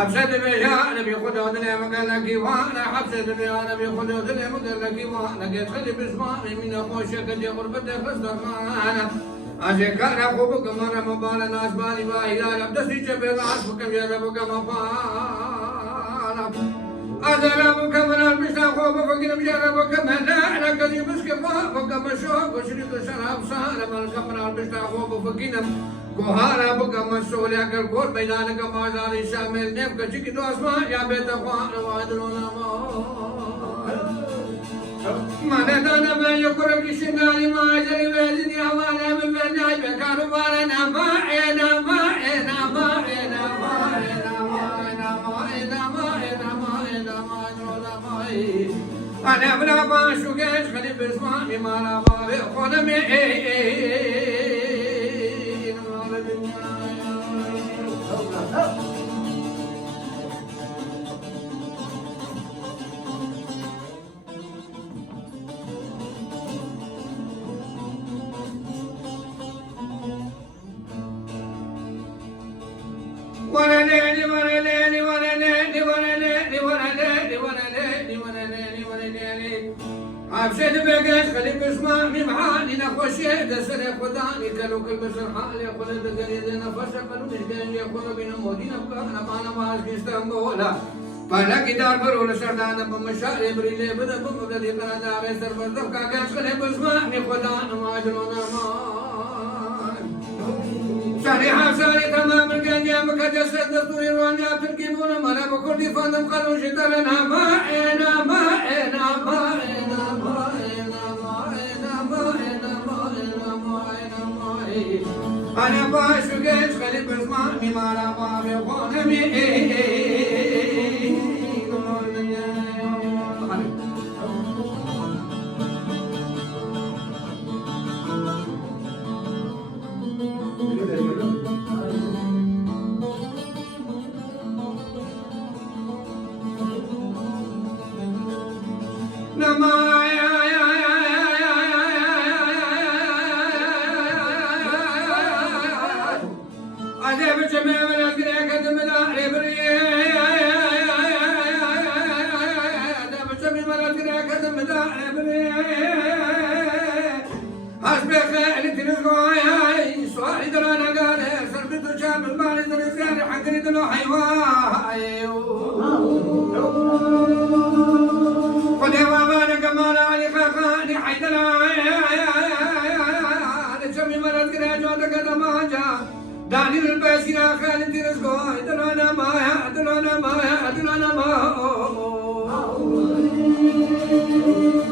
حبسة بيا نبي خدود لي مقلقي وانا حبسة بيا نبي خدود لي مقلقي وانا قد خلي بسمامي من خوشك دي غربتي خصدر معانا أذكر أخوك مرة مبالا ناس بالي باهلا لبدسي جبل عصبك جربك مبالا أذربك من البشتا خوب فقر مجربك مهلا لكذي بسك فاقك مشوق وشريك شراب صار ملك من البشتا خوب فقر کوهارا بکم مسئولیہ کر کور بیدان کا مازاری شامل نیب کا چکی دو اسمان یا بیتا خوان وادرونا مانا دانا میں یکر کی شنگاری ماجری ویزنی حوالا من بنائی بکارو بارنا مائنا مائنا مائنا مائنا مائنا مائنا مائنا مائنا مائنا مائنا أنا ابن باشو گیش خلیب اسمانی مالا بابی خونمی عبشت بقاش خلي بسمامي معاني نخوشي دسر خداني كلو كل بسر حالي خلد قريد نفس قلو نشدين يخلو بنا مودين بقانا مانا ماز كستنبولا فلك دار برول سردانا بمشاري بريلي بدا بمبلدي قرادا بسر بردف كاكاش خلي بسمامي خدانا ماجرونا مان شريحة ساري تمام القنيا مكجسد دستوري روانيا تركيبونا ملا بكردي فاندم قلو شترنا مائنا مائنا مائنا أنا باشو جيش خلي بسمامي مالا بابي خونمي دانيل الباسيرا خالد رزقو دلونا مايا دلونا مايا دلونا مايا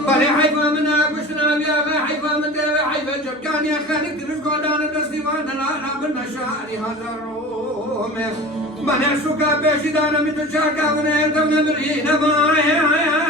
بلي حيفا منا كشنا بيا حيفا من دابا حيفا جبكان يا خالد رزقو دانا دستيوان لا من شعري هذا الروم من السكا بيشي دانا متشاكا ونيل دمنا مرينا مايا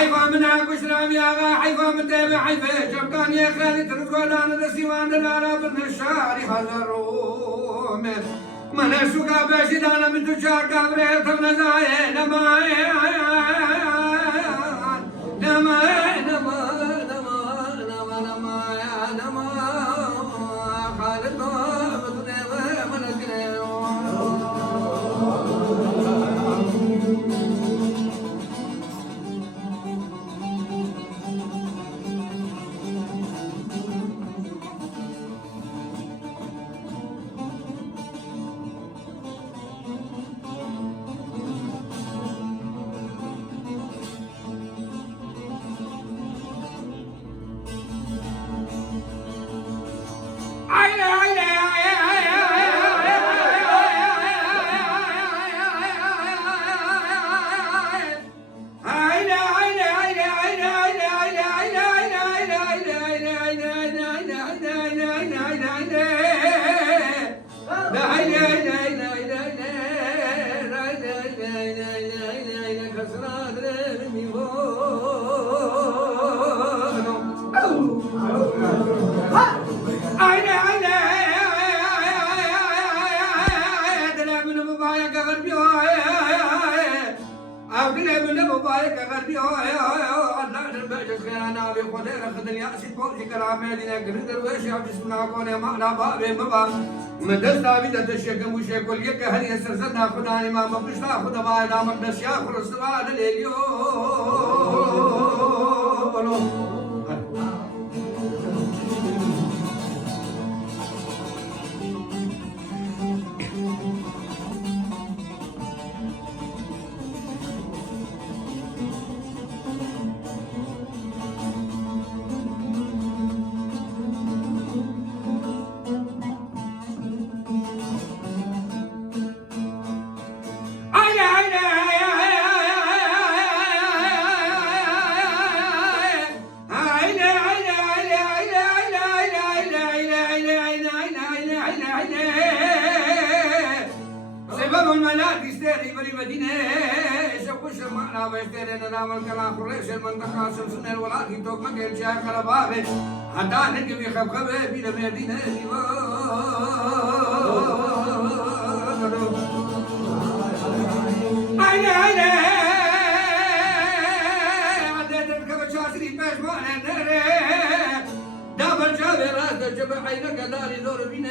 حيفا منها كشنا متابع حيفه شبكان يا خالي تركوا انا دسيوان انا بن الشاري حذروم من سوقا باشد انا من تجار كبريت ونزايا نما نما نما نما نما نما نما خالد من مدرسة بيدة الشيخ وشيخ واليك هل يسرسلنا خداني ما مبشتا خدا بايدا مقدس يا خلص بعد اليوم المنطقة سلسلة الولاد يتوق مكان شاك على بابه حتى نجي في خبخبه في المدينة عيني عيني عديت الكبش عسري باش وانا نري دابر جابي راسه جبع عينك داري دور بينا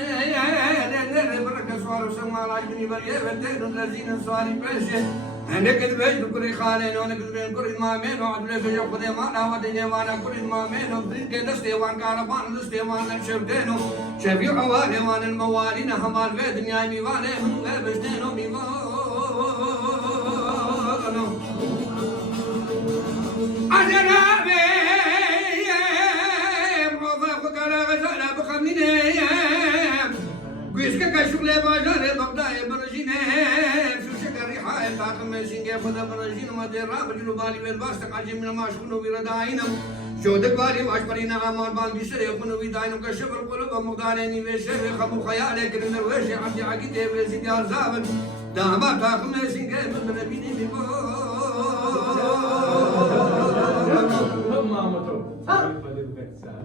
نري بركة سوار وسمع العجبني بريه بنتين الذين سواري باشه نكد بيت كل خالين ونكد بين كل إمامين وعدل في يوم خدي ما نودي وانا كل إمامين وبدين كدستي وان كاربان دستي وان شفتينو شفيع والي وان الموالين همال في دنيا ميوالي من غير بجدينو ميوالو أجنابي موظف كلا غزالة بخميني قيسك كشغل باجاري بغداي برجيني تاكم سينجي فدا برجين ما دير رابجلو بالي بالباس تقاجي من ما شنو برداينم جودك بالي واش برينا عمال بال بيسري يكونوا بيداينو كشف القلوب مقدارين ويشف خمو خيالك من الوجه عندي عقيده بزيدار زابن دابا تاكم سينجي من بنبيني بيبو